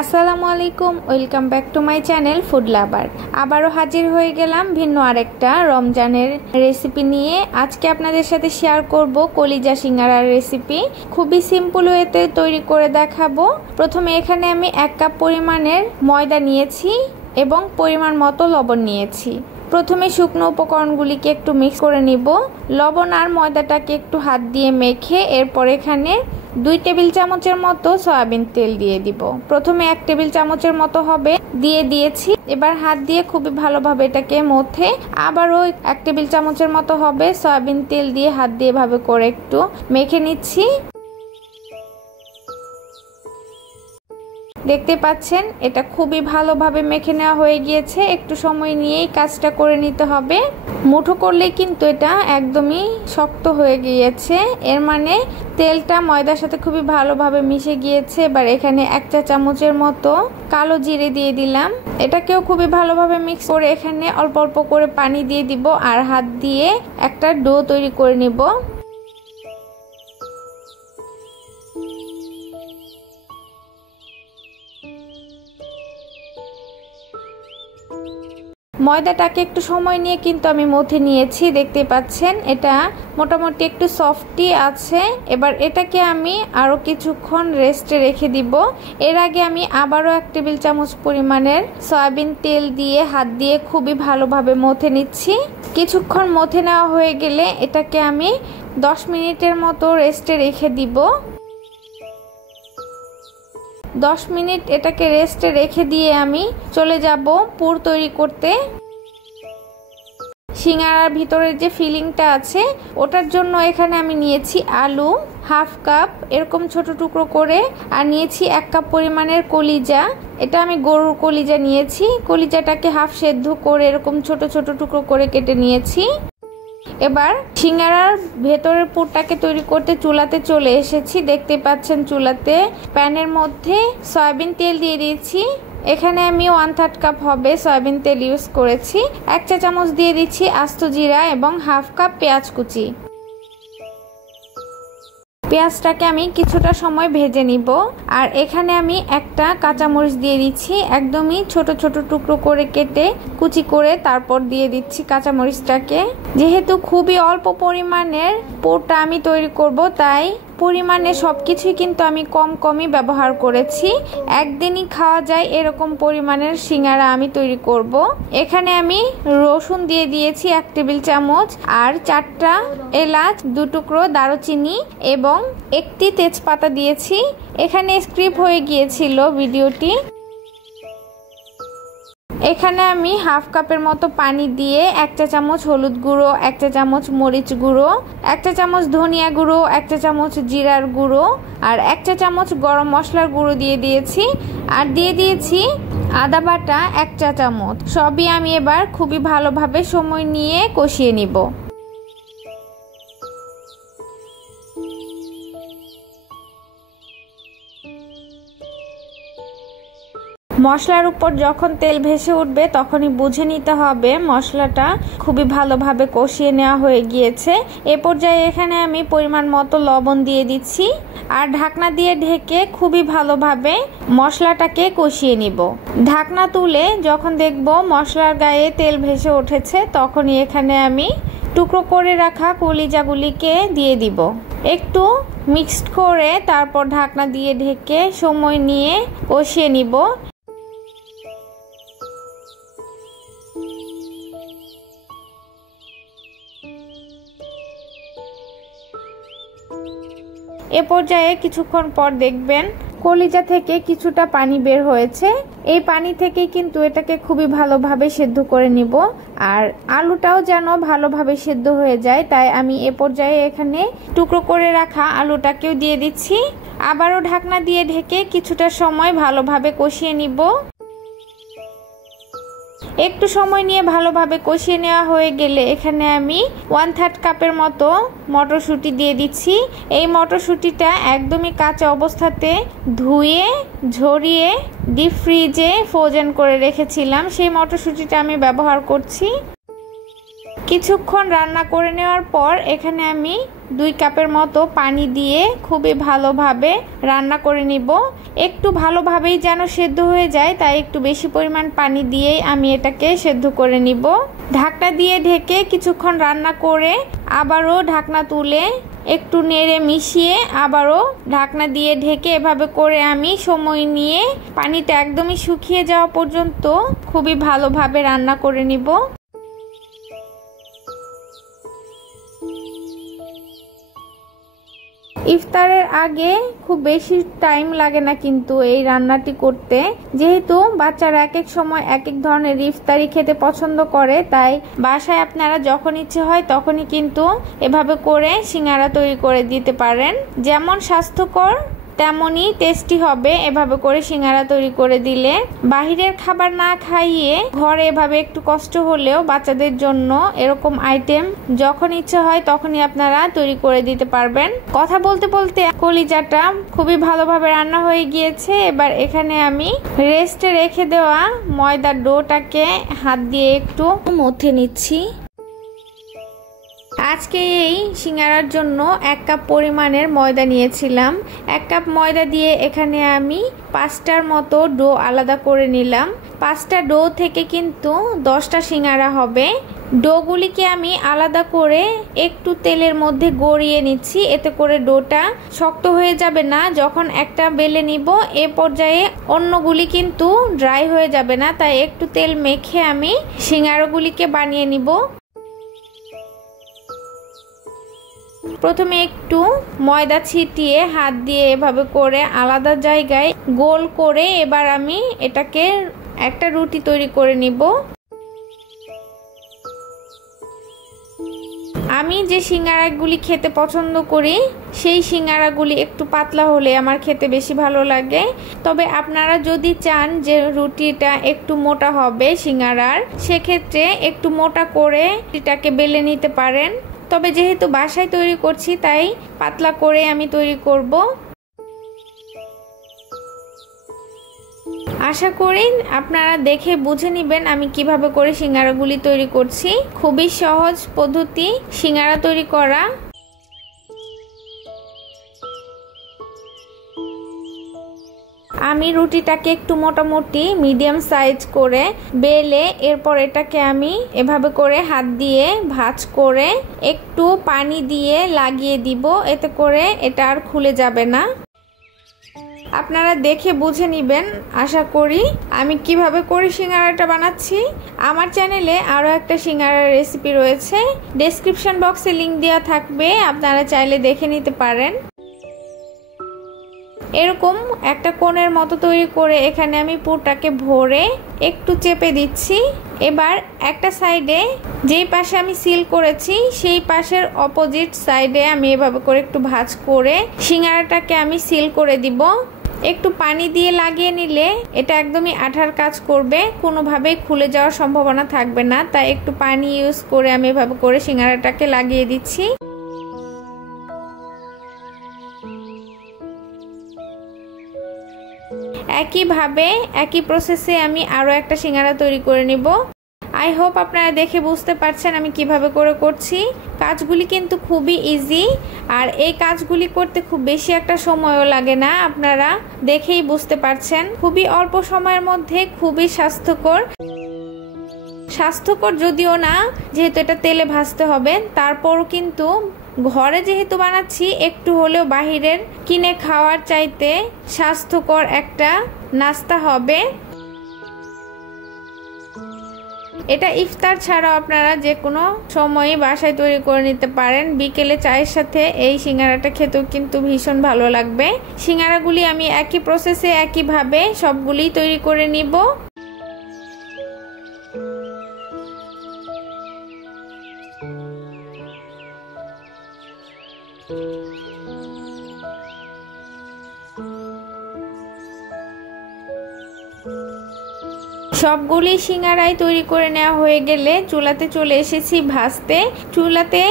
আসসালামু আলাইকুম, welcome back to my channel food lover. আবারও হাজির হয়ে গেলাম ভিন্ন আরেকটা রমজানের রেসিপি নিয়ে। আজকে আপনাদের সাথে শেয়ার করব কলিজা সিঙ্গারার রেসিপি। খুবই সিম্পল ওয়েতে তৈরি করে দেখাবো। প্রথমে এখানে আমি 1 কাপ পরিমাণের ময়দা নিয়েছি এবং পরিমাণ মতো লবণ নিয়েছি। প্রথমে শুকনো উপকরণগুলিকে একটু মিক্স করে নিব। লবণ আর ময়দাটাকে একটু হাত দিয়ে মেখে এরপর এখানে 2 টেবিল চামচের মতো সয়াবিন তেল দিয়ে দিব। প্রথমে 1 টেবিল চামচের মতো হবে দিয়ে দিয়েছি। এবার হাত দিয়ে খুবই ভালোভাবে এটাকে মথে আবারও 1 টেবিল চামচের মতো হবে সয়াবিন তেল দিয়ে হাত দিয়ে ভাবে করে একটু মেখে নিচ্ছি। দেখতে পাচ্ছেন এটা খুবই ভালোভাবে মেখে নেওয়া হয়ে গিয়েছে। একটু সময় নিয়েই কাজটা করে নিতে হবে। মুঠো করলে কিন্তু এটা একদমই শক্ত হয়ে গিয়েছে, এর মানে তেলটা ময়দার সাথে খুবই ভালোভাবে মিশে গিয়েছে। এবার এখানে 1 চা চামচের মতো কালো জিরে দিয়ে দিলাম। এটাকেও খুবই ভালোভাবে মিক্স করে এখানে অল্প অল্প করে পানি দিয়ে দিব আর হাত দিয়ে একটা ডো তৈরি করে নিব। ময়দাটাকে একটু সময় নিয়ে কিন্তু আমি মথে নিয়েছি। দেখতে পাচ্ছেন এটা মোটামুটি একটু সফটই আছে। এবার এটাকে আমি আরো কিছুক্ষণ রেস্টে রেখে দিব। এর আগে আমি আবারও 1 টেবিল চামচ পরিমাণের সয়াবিন তেল দিয়ে হাত দিয়ে খুবই ভালোভাবে মথে নিচ্ছি। কিছুক্ষণ মথে নেওয়া হয়ে গেলে এটাকে আমি 10 মিনিটের মতো রেস্টে রেখে দিব। 10 মিনিট এটাকে রেস্টে রেখে দিয়ে আমি চলে যাব পুর তৈরি করতে। সিঙ্গারার ভিতরের যে ফিলিংটা আছে ওটার জন্য এখানে আমি নিয়েছি আলু 1/2 কাপ এরকম ছোট টুকরো করে, আর নিয়েছি 1 কাপ পরিমাণের কলিজা। এটা আমি গরুর কলিজা নিয়েছি। কলিজাটাকে হাফ সেদ্ধ করে এরকম ছোট ছোট টুকরো করে কেটে নিয়েছি। এবার সিঙ্গারার ভেতরের পুরটাকে তৈরি করতে চুলাতে চলে এসেছি। দেখতে পাচ্ছেন চুলাতে প্যানের মধ্যে সয়াবিন তেল দিয়ে দিয়েছি। এখানে আমি 1/3 কাপ হবে সয়াবিন তেল ইউজ করেছি। 1 চা চামচ দিয়ে দিচ্ছি আস্ত জিরা এবং 1/2 কাপ পেঁয়াজ কুচি। পেঁয়াজটাকে আমি কিছুটা সময় ভেজে নিব। আর এখানে আমি একটা কাঁচামরিচ দিয়ে দিচ্ছি, একদমই ছোট ছোট টুকরো করে কেটে কুচি করে তারপর দিয়ে দিচ্ছি কাঁচামরিচটাকে। যেহেতু খুবই অল্প পরিমাণের পুরটা আমি তৈরি করব, তাই পরিমাণে সবকিছুই কিন্তু আমি কমই ব্যবহার করেছি। একদিনই খাওয়া যায় এরকম পরিমাণের সিঙ্গারা আমি তৈরি করব। এখানে আমি রসুন দিয়ে দিয়েছি 1 টেবিল চামচ, আর 4টা এলাচ, 2 টুকরো দারুচিনি এবং 1টি তেজপাতা দিয়েছি। এখানে স্ক্রিপ হয়ে গিয়েছিল ভিডিওটি। এখানে আমি 1/2 কাপের মতো পানি দিয়ে 1 চা চামচ হলুদ গুঁড়ো, 1 চা চামচ মরিচ গুঁড়ো, 1 চা চামচ ধনিয়া গুঁড়ো, 1 চা চামচ জিরার গুঁড়ো আর 1 চা চামচ গরম মশলার গুঁড়ো দিয়ে দিয়েছি। আর দিয়ে দিয়েছি আদা বাটা 1 চা চামচ। সবই আমি এবার খুবই ভালোভাবে সময় নিয়ে কষিয়ে নিব। মশলার উপর যখন তেল ভেসে উঠবে তখনই বুঝে নিতে হবে মশলাটা খুবই ভালোভাবে কষিয়ে নেওয়া হয়ে গিয়েছে। এ পর্যায়ে এখানে আমি পরিমাণ মতো লবণ দিয়ে দিচ্ছি আর ঢাকনা দিয়ে ঢেকে খুবই ভালোভাবে মশলাটাকে কষিয়ে নিব। ঢাকনা তুলে যখন দেখব মশলার গায়ে তেল ভেসে উঠেছে তখনই এখানে আমি টুকরো করে রাখা কলিজাগুলিকে দিয়ে দিব। একটু মিক্সড করে তারপর ঢাকনা দিয়ে ঢেকে সময় নিয়ে কষিয়ে নিব। এ পর্যায়ে কিছুক্ষণ পর দেখবেন কলিজা থেকে কিছুটা পানি বের হয়েছে। এই পানি থেকে কিন্তু এটাকে খুবই ভালোভাবে সেদ্ধ করে নিব। আর আলুটাও যেন ভালোভাবে সেদ্ধ হয়ে যায়, তাই আমি এ পর্যায়ে এখানে টুকরো করে রাখা আলুটাকেও দিয়ে দিচ্ছি। আবারও ঢাকনা দিয়ে ঢেকে কিছুটা সময় ভালোভাবে কষিয়ে নিব। একটু সময় নিয়ে ভালোভাবে কষিয়ে নেওয়া হয়ে গেলে এখানে আমি 1/3 কাপের মতো মটরশুঁটি দিয়ে দিচ্ছি। এই মটরশুঁটিটা একদমই কাঁচা অবস্থাতে ধুয়ে ঝরিয়ে ডিপ ফ্রিজে ফ্রোজেন করে রেখেছিলাম, সেই মটরশুঁটিটা আমি ব্যবহার করছি। কিছুক্ষণ রান্না করে নেওয়ার পর এখানে আমি 2 কাপের মতো পানি দিয়ে খুবই ভালোভাবে রান্না করে নিব। একটু ভালোভাবেই যেন সেদ্ধ হয়ে যায়, তাই একটু বেশি পরিমাণ পানি দিয়েই আমি এটাকে সেদ্ধ করে নিব। ঢাকনা দিয়ে ঢেকে কিছুক্ষণ রান্না করে আবারও ঢাকনা তুলে একটু নেড়ে মিশিয়ে আবারও ঢাকনা দিয়ে ঢেকে এভাবে করে আমি সময় নিয়ে পানিটা একদমই শুকিয়ে যাওয়া পর্যন্ত খুবই ভালোভাবে রান্না করে নিব। ইফতারের আগে খুব বেশি টাইম লাগে না কিন্তু এই রান্নাটি করতে, যেহেতু বাচ্চারা এক এক সময় এক এক ধরনের ইফতারি খেতে পছন্দ করে, তাই বাসায় আপনারা যখন ইচ্ছে হয় তখনই কিন্তু এভাবে করে সিঙ্গারা তৈরি করে দিতে পারেন। যেমন স্বাস্থ্যকর তেমনই টেস্টি হবে এভাবে করে সিঙ্গারা তৈরি করে দিলে। বাহিরের খাবার না খাইয়ে ঘরে এভাবে একটু কষ্ট হলেও বাচ্চাদের জন্য এরকম আইটেম যখন ইচ্ছে হয় তখনই আপনারা তৈরি করে দিতে পারবেন। কথা বলতে বলতে কলিজাটা খুবই ভালোভাবে রান্না হয়ে গিয়েছে। এবার এখানে আমি রেস্টে রেখে দেওয়া ময়দার ডোটাকে হাত দিয়ে একটু মথে নিচ্ছি। আজকে এই সিঙ্গারার জন্য 1 কাপ পরিমাণের ময়দা নিয়েছিলাম। 1 কাপ ময়দা দিয়ে এখানে আমি 5টার মতো ডো আলাদা করে নিলাম। 5টা ডো থেকে কিন্তু 10টা সিঙ্গারা হবে। ডোগুলিকে আমি আলাদা করে একটু তেলের মধ্যে গড়িয়ে নিচ্ছি, এতে করে ডোটা শক্ত হয়ে যাবে না। যখন একটা বেলে নিব এ পর্যায়ে অন্যগুলি কিন্তু ড্রাই হয়ে যাবে না, তাই একটু তেল মেখে আমি সিঙ্গারাগুলিকে বানিয়ে নিব। প্রথমে একটু ময়দা ছিটিয়ে হাত দিয়ে এভাবে করে আলাদা জায়গায় গোল করে এবার আমি এটাকে একটা রুটি তৈরি করে নিব। আমি যে সিঙ্গারাগুলি খেতে পছন্দ করি সেই সিঙ্গারাগুলি একটু পাতলা হলে আমার খেতে বেশি ভালো লাগে। তবে আপনারা যদি চান যে রুটিটা একটু মোটা হবে সিঙ্গারার, সেক্ষেত্রে একটু মোটা করে এটাকে বেলে নিতে পারেন। তবে যেহেতু বাসায় তৈরি করছি তাই পাতলা করে আমি তৈরি করব। আশা করি আপনারা দেখে বুঝে নেবেন আমি কিভাবে করে সিঙ্গারাগুলি তৈরি করছি। খুবই সহজ পদ্ধতি সিঙ্গারা তৈরি করা। আমি রুটিটাকে একটু মোটামুটি মিডিয়াম সাইজ করে বেলে এরপর এটাকে আমি এভাবে করে হাত দিয়ে ভাঁজ করে একটু পানি দিয়ে লাগিয়ে দিব, এতে করে এটা আর খুলে যাবে না। আপনারা দেখে বুঝে নেবেন আশা করি আমি কিভাবে করে সিঙ্গারাটা বানাচ্ছি। আমার চ্যানেলে আরও একটা সিঙ্গারার রেসিপি রয়েছে, ডেসক্রিপশন বক্সে লিংক দেওয়া থাকবে, আপনারা চাইলে দেখে নিতে পারেন। এরকম একটা কোণের মতো তৈরি করে এখানে আমি পুরটাকে ভরে একটু চেপে দিচ্ছি। এবার একটা সাইডে যেই পাশে আমি সিল করেছি সেই পাশের অপোজিট সাইডে আমি এভাবে করে একটু ভাঁজ করে সিঙ্গারাটাকে আমি সিল করে দিব। একটু পানি দিয়ে লাগিয়ে নিলে এটা একদমই আঠার কাজ করবে, কোনোভাবেই খুলে যাওয়ার সম্ভাবনা থাকবে না, তাই একটু পানি ইউজ করে আমি এভাবে করে সিঙ্গারাটাকে লাগিয়ে দিচ্ছি। একইভাবে একই প্রসেসে আমি আরও একটা সিঙ্গারা তৈরি করে নিব। আই হোপ আপনারা দেখে বুঝতে পারছেন আমি কিভাবে করে করছি। কাজগুলি কিন্তু খুবই ইজি, আর এই কাজগুলি করতে খুব বেশি একটা সময়ও লাগে না, আপনারা দেখেই বুঝতে পারছেন। খুবই অল্প সময়ের মধ্যে খুবই স্বাস্থ্যকর যদিও না, যেহেতু এটা তেলে ভাজতে হবে, তারপরও কিন্তু ঘরে যেহেতু বানাচ্ছি একটু হলেও বাহিরের কিনে খাওয়ার চাইতে স্বাস্থ্যকর একটা নাস্তা হবে। এটা ইফতার ছাড়াও আপনারা যে কোনো সময়ে বাসায় তৈরি করে নিতে পারেন। বিকেলে চায়ের সাথে এই সিঙ্গারাটা খেতেও কিন্তু ভীষণ ভালো লাগবে। সিঙ্গারাগুলি আমি একই প্রসেসে একইভাবে সবগুলি তৈরি করে নিব। সবগুলি সিঙ্গারাই তৈরি করে নেওয়া হয়ে গেলে চুলাতে চলে এসেছি ভাজতে। চুলাতে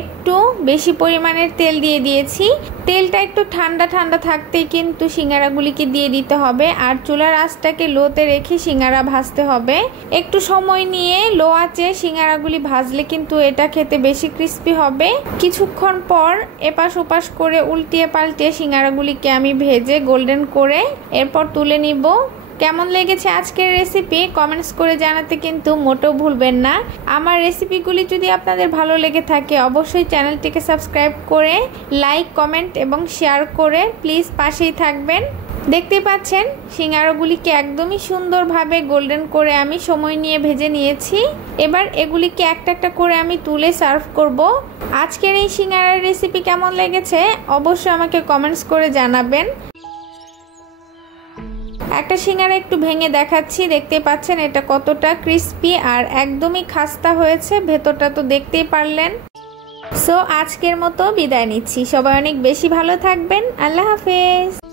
একটু বেশি পরিমাণের তেল দিয়ে দিয়েছি। তেলটা একটু ঠান্ডা ঠান্ডা থাকতেই কিন্তু সিঙ্গারাগুলিকে দিয়ে দিতে হবে, আর চুলার আঁচটাকে লোতে রেখে সিঙ্গারা ভাজতে হবে। একটু সময় নিয়ে লো আঁচে সিঙ্গারাগুলি ভাজলে কিন্তু এটা খেতে বেশি ক্রিস্পি হবে। কিছুক্ষণ পর এপাশ ওপাশ করে উল্টিয়ে পাল্টিয়ে সিঙ্গারাগুলিকে আমি ভেজে গোল্ডেন করে এরপর তুলে নিব। কেমন লেগেছে আজকের রেসিপি কমেন্টস করে জানাতে কিন্তু মোটেও ভুলবেন না। আমার রেসিপিগুলি যদি আপনাদের ভালো লেগে থাকে অবশ্যই চ্যানেলটিকে সাবস্ক্রাইব করে লাইক, কমেন্ট এবং শেয়ার করে প্লিজ পাশেই থাকবেন। দেখতে পাচ্ছেন সিঙ্গারাগুলিকে একদমই সুন্দরভাবে গোল্ডেন করে আমি সময় নিয়ে ভেজে নিয়েছি। এবার এগুলিকে একটা একটা করে আমি তুলে সার্ভ করব। আজকের এই সিঙ্গারার রেসিপি কেমন লেগেছে অবশ্যই আমাকে কমেন্টস করে জানাবেন। একটা সিঙ্গারা একটু ভেঙে দেখাচ্ছি, দেখতে পাচ্ছেন এটা কতটা ক্রিস্পি আর একদমই খাস্তা হয়েছে, ভেতরটা তো দেখতেই পারলেন। সো আজকের মতো বিদায় নিচ্ছি, সবাই অনেক বেশি ভালো থাকবেন। আল্লাহ হাফেজ।